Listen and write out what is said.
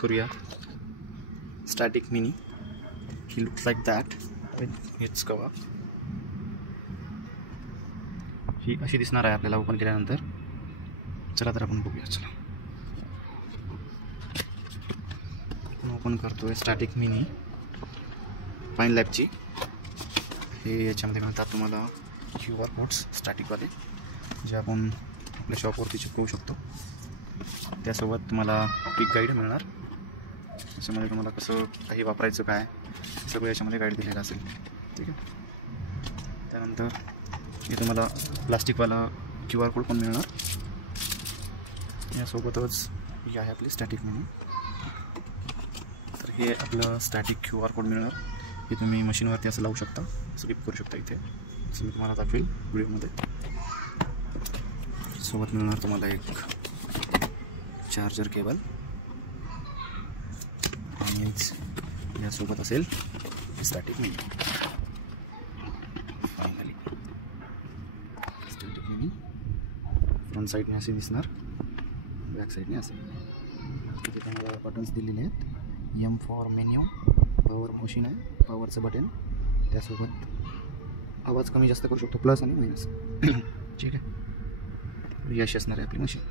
करूया static mini. He looks like that with its cover. ही अशी दिसणार आहे आपल्याला ओपन केल्यानंतर. चला तर आपण बघूया. चला आपण ओपन करतोय स्टॅटिक मिनी फाईन लॅबची. हे याच्यामध्ये मिळतात तुम्हाला QR कोड्स स्टॅटिकवाले, जे आपण आपल्या शॉपवरती चिपकवू शकतो. त्यासोबत तुम्हाला क्विक गाईड मिळणार. त्याच्यामध्ये तुम्हाला कसं काही वापरायचं काय सगळं याच्यामध्ये गाईड दिलेलं असेल. ठीक आहे. त्यानंतर हे तुम्हाला प्लास्टिकवाला QR कोड पण मिळणार. यासोबतच ही आहे आपली स्टॅटिक मिनी. तर हे आपलं स्टॅटिक QR कोड मिळणार. हे तुम्ही मशीनवरती असं लावू शकता, स्लिप करू शकता इथे. असं मी तुम्हाला दाखवेल व्हिडिओमध्ये. सोबत मिळणार तुम्हाला एक चार्जर केबल आणि यासोबत असेल static mini. Finally static mini front साईडने असे दिसणार, बॅक साईडने असेल. तिथे तुम्हाला बटन्स दिलेले आहेत. M for menu, power machine आहे, पॉवरचं बटन. त्यासोबत आवाज कमी जास्त करू शकतो, प्लस आणि मायनस. ठीक आहे. ही अशी असणार आहे आपली मशीन.